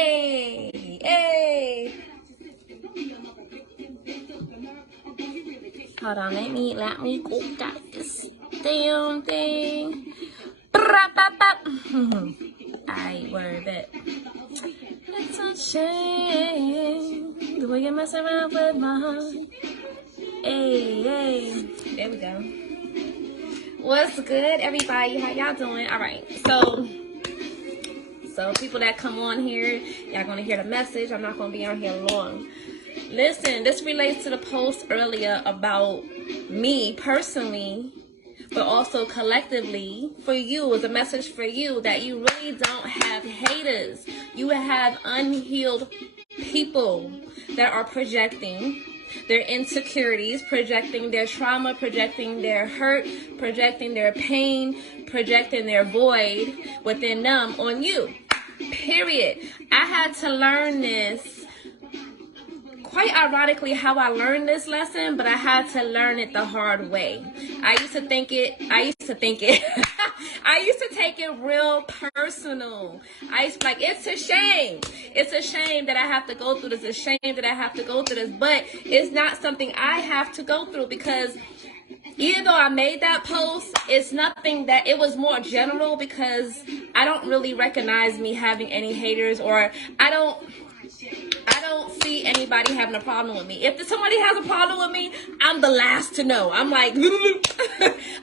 Hey, hey. Hold on, let me go got this damn thing. I word it. It's a shame the way you mess around with my heart. Hey, hey. There we go. What's good, everybody? How y'all doing? All right. So people that come on here, y'all gonna hear the message. I'm not gonna be on here long. Listen, this relates to the post earlier about me personally, but also collectively for you. Is a message for you that you really don't have haters. You have unhealed people that are projecting their insecurities, projecting their trauma, projecting their hurt, projecting their pain, projecting their void within them on you. Period. I had to learn this. Quite ironically how I learned this lesson, but I had to learn it the hard way. I used to take it real personal. I used to be like, it's a shame. It's a shame that I have to go through this. It's a shame that I have to go through this. But it's not something I have to go through, because even though I made that post, it's nothing that, it was more general, because I don't really recognize me having any haters, or I don't see anybody having a problem with me. If somebody has a problem with me, I'm the last to know. I'm like,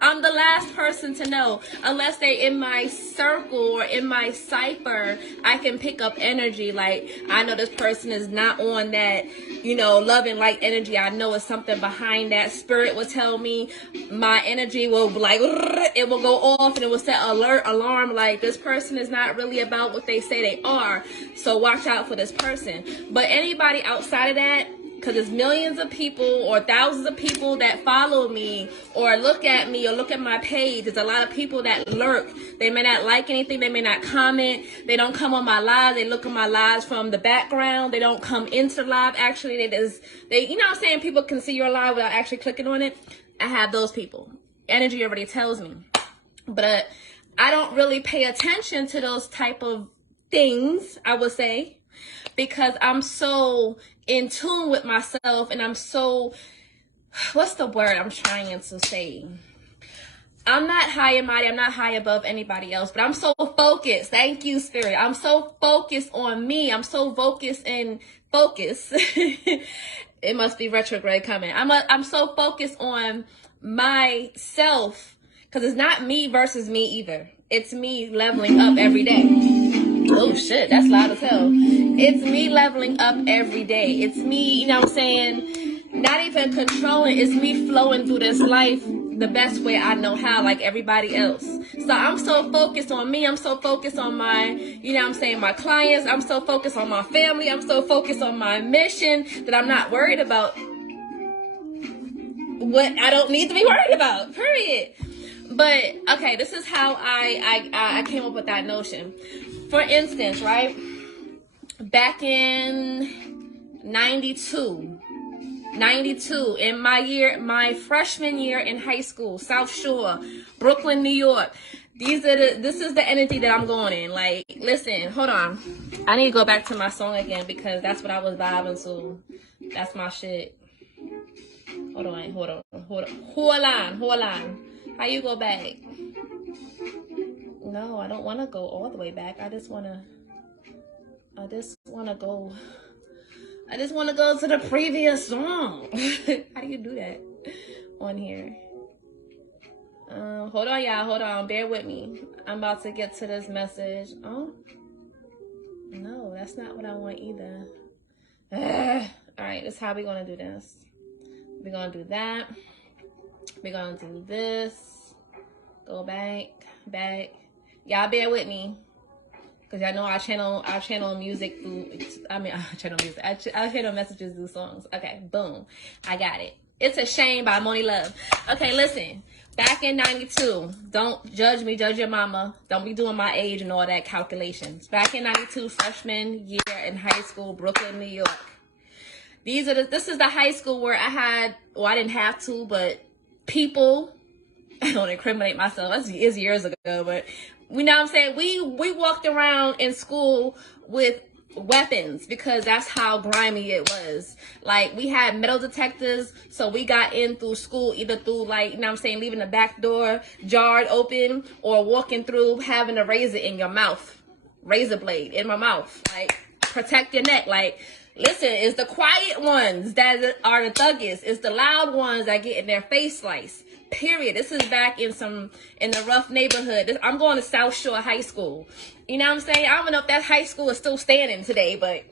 I'm the last person to know. Unless they're in my circle or in my cipher, I can pick up energy. Like, I know this person is not on that, love and light energy. I know it's something behind that. Spirit will tell me. My energy will like, it will go off and it will set alarm, like, this person is not really about what they say they are. So watch out for this person. But anybody outside of that, because there's millions of people or thousands of people that follow me or look at me or look at my page. There's a lot of people that lurk. They may not like anything. They may not comment. They don't come on my live. They look at my lives from the background. They don't come into the live. Actually, you know what I'm saying? People can see your live without actually clicking on it. I have those people. Energy already tells me. But I don't really pay attention to those type of things, I would say, because I'm so in tune with myself, and I'm so, what's the word I'm trying to say? I'm not high and mighty. I'm not high above anybody else, but I'm so focused. Thank you, Spirit. I'm so focused on me. I'm so focused and focus. It must be retrograde coming. I'm so focused on myself, because it's not me versus me either. It's me leveling up every day. Oh shit, that's loud as hell. It's me leveling up every day. It's me, you know what I'm saying, not even controlling. It's me flowing through this life the best way I know how, like everybody else. So I'm so focused on me. I'm so focused on my, my clients. I'm so focused on my family. I'm so focused on my mission that I'm not worried about what I don't need to be worried about, period. But okay, this is how I came up with that notion. For instance, right, back in 92, in my freshman year in high school, South Shore, Brooklyn, New York. This is the energy that I'm going in. Like, listen, hold on. I need to go back to my song again, because that's what I was vibing to. That's my shit. Hold on. How you go back? No, I don't want to go all the way back. I just want to go to the previous song. How do you do that on here? Hold on, y'all. Hold on. Bear with me. I'm about to get to this message. Oh, no, that's not what I want either. All right, this is how we're going to do this. We're going to do that. We're going to do this. Go back. Y'all bear with me, because y'all know I channel music through, I channel messages through songs. Okay, boom. I got it. It's a Shame by Moni Love. Okay, listen. Back in 92, don't judge me, judge your mama. Don't be doing my age and all that calculations. Back in 92, freshman year in high school, Brooklyn, New York. This is the high school where I didn't have to, but people, I don't incriminate myself, it's years ago, but you know what I'm saying, we walked around in school with weapons, because that's how grimy it was. Like, we had metal detectors, so we got in through school either through, like, you know what I'm saying, leaving the back door jarred open, or walking through having a razor in your mouth, razor blade in my mouth. Like, protect your neck. Like, listen, it's the quiet ones that are the thuggiest. It's the loud ones that get in their face sliced. Period. This is back in the rough neighborhood. I'm going to South Shore High School. You know what I'm saying? I don't know if that high school is still standing today, but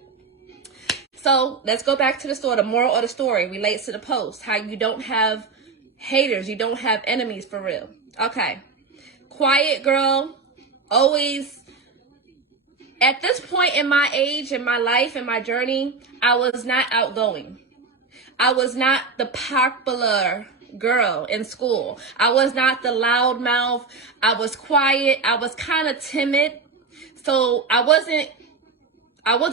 so let's go back to the story. The moral of the story relates to the post. How you don't have haters, you don't have enemies for real. Okay. Quiet girl, always. At this point in my age, in my life, in my journey, I was not outgoing. I was not the popular girl in school. I was not the loud mouth. I was quiet. I was kind of timid. So I wasn't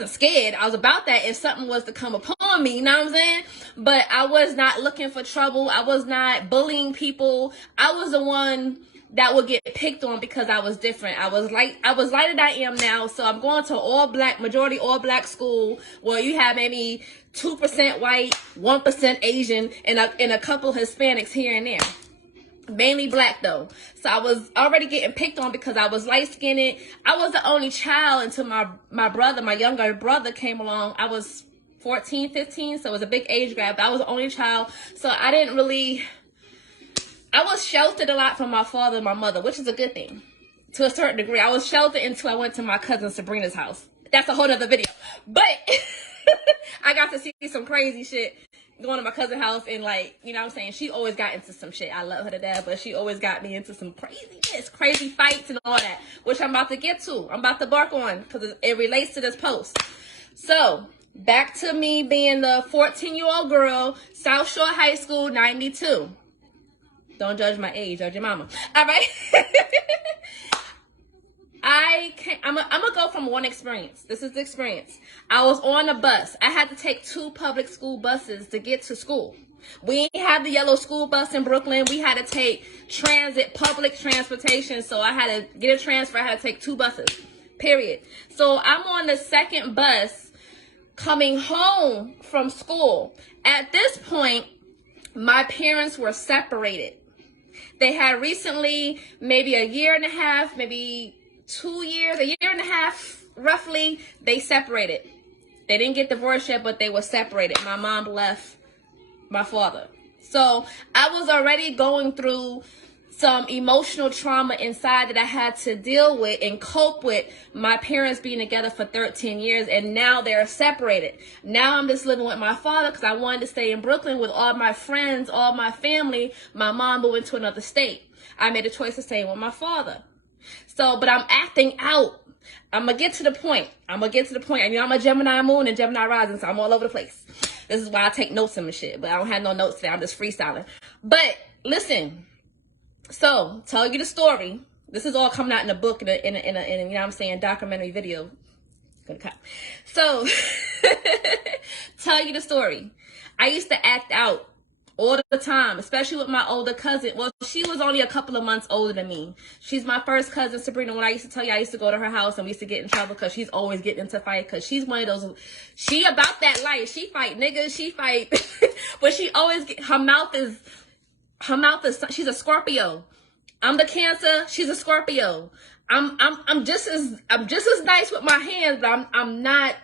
scared. I was about that if something was to come upon me, you know what I'm saying? But I was not looking for trouble. I was not bullying people. I was the one that would get picked on because I was different. I was lighter than I am now. So I'm going to majority all black school where you have maybe 2% white, 1% Asian, and a couple Hispanics here and there. Mainly black though. So I was already getting picked on because I was light skinned. I was the only child until my younger brother came along. I was 14, 15, so it was a big age gap. I was the only child. So I was sheltered a lot from my father and my mother, which is a good thing to a certain degree. I was sheltered until I went to my cousin Sabrina's house. That's a whole other video. But I got to see some crazy shit going to my cousin's house, and like, you know what I'm saying, she always got into some shit. I love her to death, but she always got me into some crazy fights and all that, which I'm about to get to. I'm about to bark on because it relates to this post. So back to me being the 14-year-old girl, South Shore High School, 92. Don't judge my age, judge your mama. All right. I'm gonna go from one experience. This is the experience. I was on a bus. I had to take 2 public school buses to get to school. We ain't have the yellow school bus in Brooklyn. We had to take public transportation. So I had to get a transfer. I had to take 2 buses, period. So I'm on the second bus coming home from school. At this point, my parents were separated. They had recently, maybe a year and a half, maybe 2 years, a year and a half, roughly, they separated. They didn't get divorced yet, but they were separated. My mom left my father. So I was already going through some emotional trauma inside that I had to deal with and cope with my parents being together for 13 years, and now they're separated. Now I'm just living with my father because I wanted to stay in Brooklyn with all my friends, all my family. My mom moved into another state. I made a choice to stay with my father. So, but I'm acting out. I'm going to get to the point. And you know, I'm a Gemini moon and Gemini rising, so I'm all over the place. This is why I take notes and shit, but I don't have no notes today. I'm just freestyling. But listen. So, tell you the story. This is all coming out in a book, in a you know what I'm saying, documentary video. So, tell you the story. I used to act out all the time, especially with my older cousin. Well, she was only a couple of months older than me. She's my first cousin, Sabrina. When I used to tell you, I used to go to her house and we used to get in trouble because she's always getting into fight, because she's one of those, she about that life. She fight niggas, she fight, but she always her mouth is, she's a Scorpio. I'm the Cancer, she's a Scorpio. I'm just as nice with my hands, but I'm not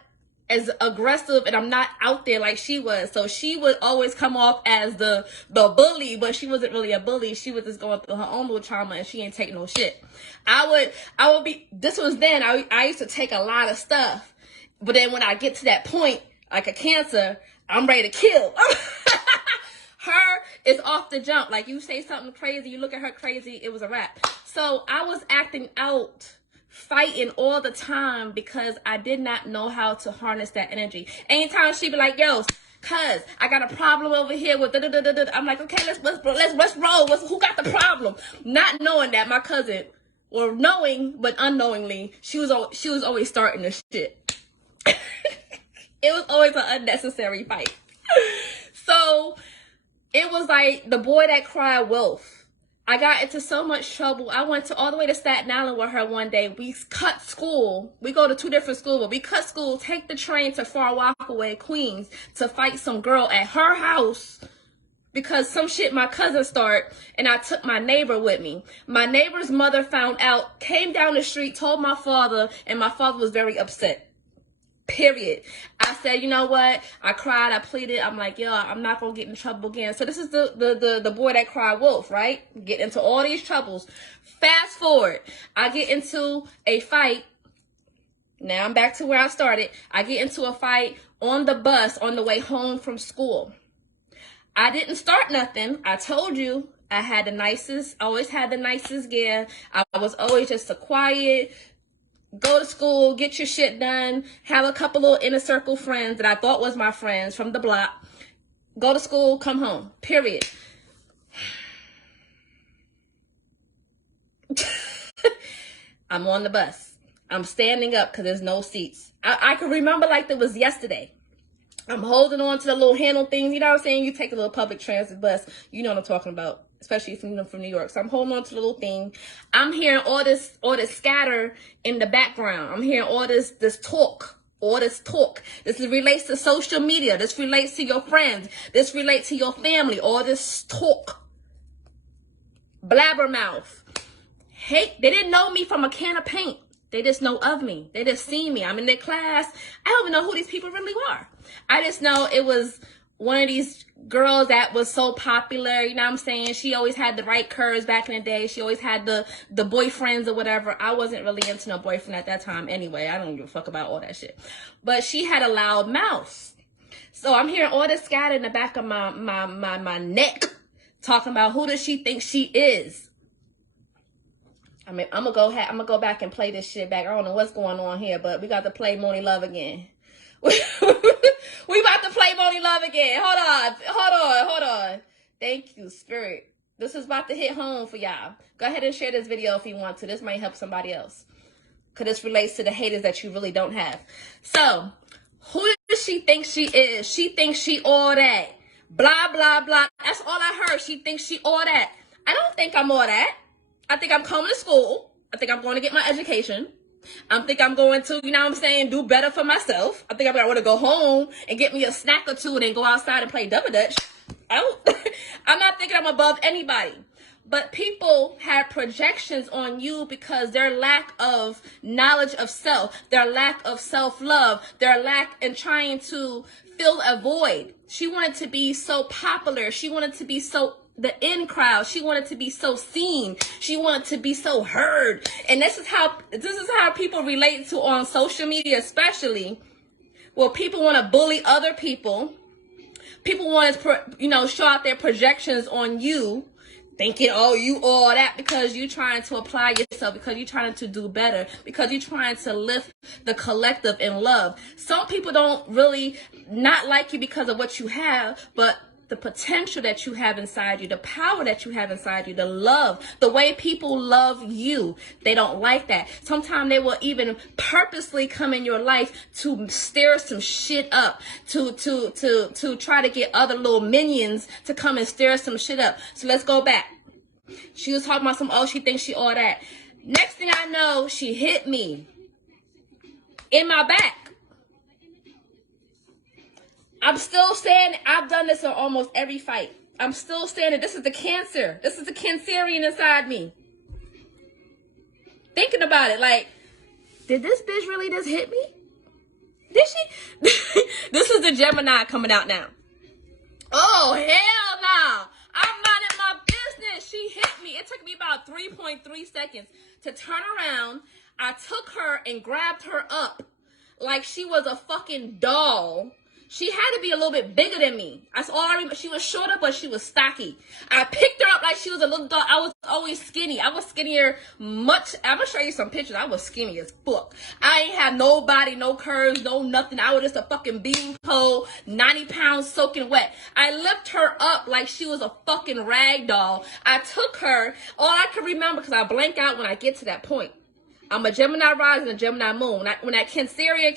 as aggressive, and I'm not out there like she was. So she would always come off as the bully, but she wasn't really a bully. She was just going through her own little trauma, and she ain't take no shit. I would be, this was then, I used to take a lot of stuff, but then when I get to that point, like a Cancer, I'm ready to kill. Her is off the jump. Like, you say something crazy, you look at her crazy, it was a wrap. So I was acting out, fighting all the time because I did not know how to harness that energy. Anytime she'd be like, yo, cuz I got a problem over here with da-da-da-da-da. I'm like, okay, let's roll. Who got the problem? Not knowing that my cousin, or knowing but unknowingly, she was always starting this shit. It was always an unnecessary fight. So it was like the boy that cried wolf. I got into so much trouble. I went all the way to Staten Island with her one day. We cut school. We go to 2 different schools, but we cut school, take the train to Far Rockaway, Queens, to fight some girl at her house because some shit my cousin started, and I took my neighbor with me. My neighbor's mother found out, came down the street, told my father, and my father was very upset. Period. I said, you know what? I cried, I pleaded. I'm like, yo, I'm not gonna get in trouble again. So this is the boy that cried wolf, right? Get into all these troubles. Fast forward, I get into a fight. Now I'm back to where I started. I get into a fight on the bus on the way home from school. I didn't start nothing. I told you I had the nicest, always had the nicest gear. I was always just a quiet, go to school, get your shit done, have a couple little inner circle friends that I thought was my friends from the block, go to school, come home, period. I'm on the bus. I'm standing up because there's no seats. I can remember like it was yesterday. I'm holding on to the little handle things. You know what I'm saying? You take a little public transit bus. You know what I'm talking about, especially from New York. So I'm holding on to the little thing. I'm hearing all this scatter in the background. I'm hearing all this talk. All this talk. This relates to social media. This relates to your friends. This relates to your family. All this talk. Blabbermouth. Hey, they didn't know me from a can of paint. They just know of me. They just see me. I'm in their class. I don't even know who these people really are. I just know it was one of these girls that was so popular. You know what I'm saying? She always had the right curves back in the day. She always had the boyfriends or whatever. I wasn't really into no boyfriend at that time anyway. I don't give a fuck about all that shit. But she had a loud mouth. So I'm hearing all this scatter in the back of my neck talking about who does she think she is. I mean, I'm gonna go back and play this shit back. I don't know what's going on here, but we got to play Money Love again. We about to play Money Love again. Hold on. Thank you, Spirit. This is about to hit home for y'all. Go ahead and share this video if you want to. This might help somebody else. Because this relates to the haters that you really don't have. So, who does she think she is? She thinks she all that. Blah, blah, blah. That's all I heard. She thinks she all that. I don't think I'm all that. I think I'm coming to school. I think I'm going to get my education. I think I'm going to, you know what I'm saying, do better for myself. I think I'm going to go home and get me a snack or two and then go outside and play double dutch. I'm not thinking I'm above anybody. But people have projections on you because their lack of knowledge of self, their lack of self-love, their lack in trying to fill a void. She wanted to be so popular. She wanted to be so the in crowd. She wanted to be so seen. She wanted to be so heard. And this is how people relate to on social media, especially. Well, people want to bully other people. People want to, show out their projections on you, thinking, oh, you all that, because you're trying to apply yourself, because you're trying to do better, because you're trying to lift the collective in love. Some people don't really not like you because of what you have, but the potential that you have inside you, the power that you have inside you, the love, the way people love you, they don't like that. Sometimes they will even purposely come in your life to stir some shit up, to try to get other little minions to come and stir some shit up. So let's go back. She was talking about she thinks she all that. Next thing I know, she hit me in my back. I'm still saying, I've done this on almost every fight. I'm still saying, this is the cancer. This is the Cancerian inside me. Thinking about it, like, did this bitch really just hit me? Did she? This is the Gemini coming out now. Oh, hell no. I'm not in my business. She hit me. It took me about 3.3 seconds to turn around. I took her and grabbed her up like she was a fucking doll. She had to be a little bit bigger than me. That's all I remember. She was shorter, but she was stocky. I picked her up like she was a little doll. I was always skinny. I was skinnier much. I'm going to show you some pictures. I was skinny as fuck. I ain't have no body, no curves, no nothing. I was just a fucking bean pole, 90 pounds soaking wet. I lift her up like she was a fucking rag doll. I took her. All I can remember, because I blank out when I get to that point. I'm a Gemini rising and a Gemini moon. When that Cancerian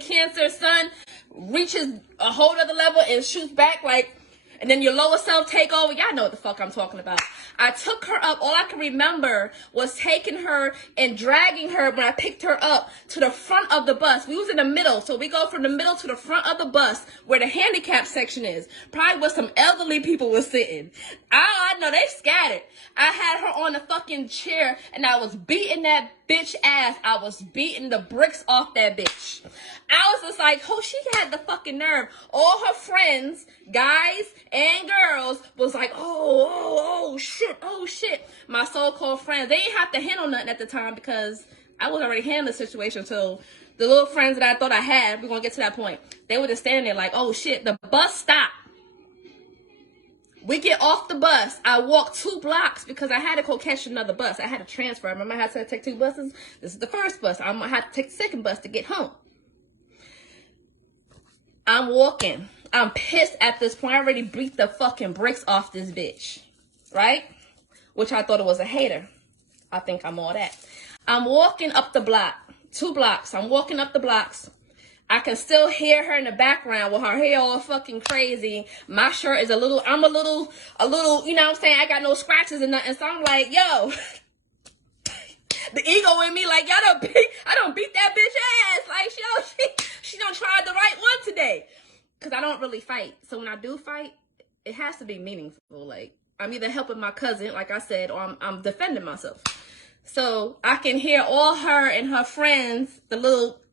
Cancer sun reaches a whole other level and shoots back, like, And then your lower self take over. Y'all know what the fuck I'm talking about. I took her up. All I can remember was taking her and dragging her when I picked her up to the front of the bus. We was in the middle. So we go from the middle to the front of the bus where the handicap section is. Probably where some elderly people were sitting. I know they scattered. I had her on the fucking chair and I was beating that bitch ass. I was beating the bricks off that bitch. I was just like, oh, she had the fucking nerve. All her friends, guys and girls, was like, oh, shit. My so-called friends, they didn't have to handle nothing at the time because I was already handling the situation. So the little friends that I thought I had, we're going to get to that point, they were just standing there like, oh, shit, the bus stopped. We get off the bus. I walk 2 blocks because I had to go catch another bus. I had to transfer. Remember, I had to take 2 buses. This is the first bus. I'm going to have to take the second bus to get home. I'm walking. I'm pissed at this point. I already beat the fucking bricks off this bitch. Right? Which I thought it was a hater. I think I'm all that. I'm walking up the block. 2 blocks. I'm walking up the blocks. I can still hear her in the background with her hair all fucking crazy. My shirt is I'm a little, you know what I'm saying? I got no scratches and nothing. So I'm like, yo, the ego in me, like, I don't beat that bitch ass. Like, yo, she don't try the right one today. Cause I don't really fight. So when I do fight, it has to be meaningful. Like, I'm either helping my cousin, like I said, or I'm defending myself. So I can hear all her and her friends,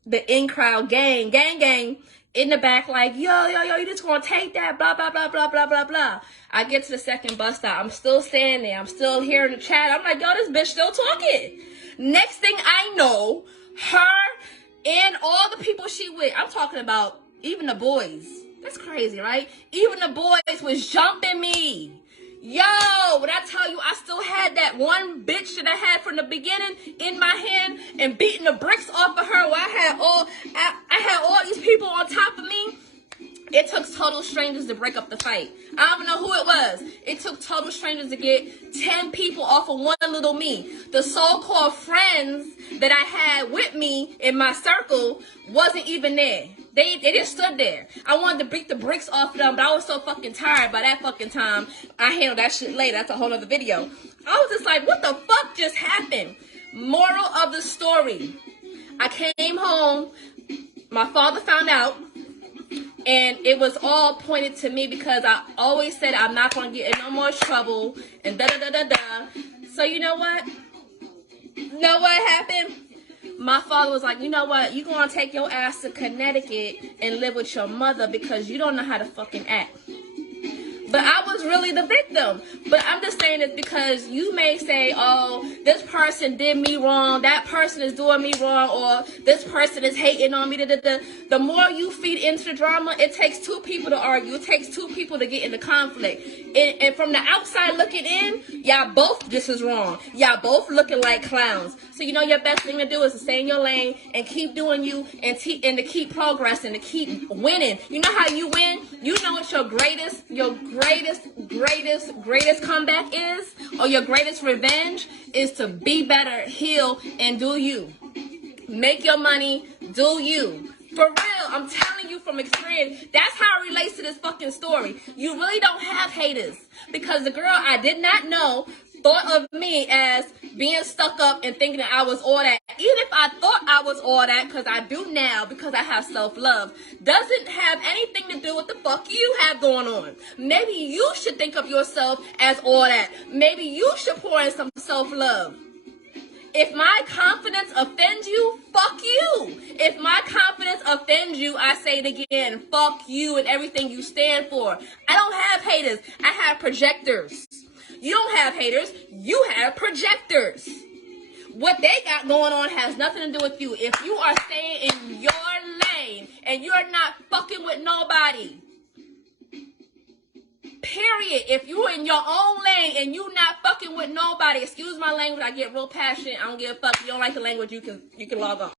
the in-crowd gang in the back like, yo, you just want to take that, blah, blah, blah, blah, blah, blah, blah. I get to the second bus stop. I'm still standing there. I'm still hearing the chat. I'm like, yo, this bitch still talking. Next thing I know, her and all the people she with, I'm talking about even the boys. That's crazy, right? Even the boys was jumping me. Yo, when I tell you I still had that one bitch that I had from the beginning in my hand and beating the bricks off of her while I had all these people on top of me. It took total strangers to break up the fight. I don't even know who it was. It took total strangers to get 10 people off of one little me. The so-called friends that I had with me in my circle wasn't even there. They just stood there. I wanted to beat the bricks off of them, but I was so fucking tired by that fucking time. I handled that shit later. That's a whole other video. I was just like, what the fuck just happened? Moral of the story. I came home. My father found out. And it was all pointed to me because I always said I'm not going to get in no more trouble. And da-da-da-da-da. So you know what? You know what happened? My father was like, you know what? You're going to take your ass to Connecticut and live with your mother because you don't know how to fucking act. But I was really the victim. But I'm just saying this because you may say, oh, this person did me wrong. That person is doing me wrong. Or this person is hating on me. The more you feed into the drama, it takes 2 people to argue. It takes 2 people to get into conflict. And from the outside looking in, y'all both just as wrong. Y'all both looking like clowns. So you know your best thing to do is to stay in your lane and keep doing you and to keep progressing, to keep winning. You know how you win? You know what your greatest comeback is, or your greatest revenge is to be better, heal, and do you. Make your money, do you. For real, I'm telling you from experience, that's how it relates to this fucking story. You really don't have haters because the girl I did not know thought of me as being stuck up and thinking that I was all that. Even if I thought I was all that, because I do now, because I have self-love, doesn't have anything to do with the fuck you have going on. Maybe you should think of yourself as all that. Maybe you should pour in some self-love. If my confidence offends you, fuck you. If my confidence offends you, I say it again, fuck you and everything you stand for. I don't have haters. I have projectors. You don't have haters. You have projectors. What they got going on has nothing to do with you. If you are staying in your lane and you're not fucking with nobody, period. If you're in your own lane and you're not fucking with nobody, excuse my language, I get real passionate. I don't give a fuck. If you don't like the language, you can log off.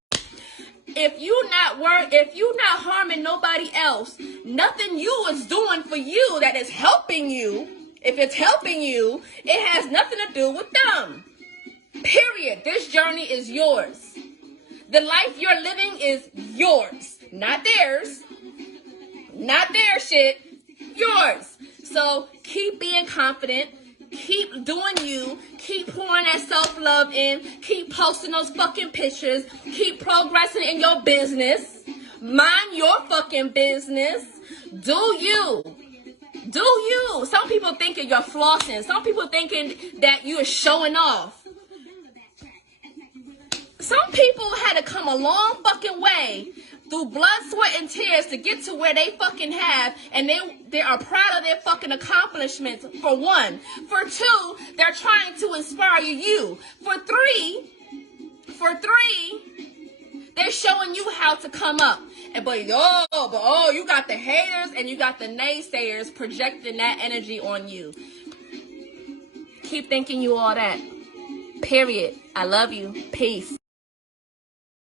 If you're not harming nobody else, nothing you is doing for you that is helping you. If it's helping you, it has nothing to do with them. Period. This journey is yours. The life you're living is yours. Not theirs. Not their shit. Yours. So keep being confident. Keep doing you. Keep pouring that self-love in. Keep posting those fucking pictures. Keep progressing in your business. Mind your fucking business. Do you. Do you. Some people thinking you're flossing. Some people thinking that you're showing off. Some people had to come a long fucking way through blood, sweat, and tears to get to where they fucking have, and they are proud of their fucking accomplishments, for one. For two, they're trying to inspire you. For three, they're showing you how to come up. But you got the haters and you got the naysayers projecting that energy on you. Keep thinking you all that. Period. I love you. Peace.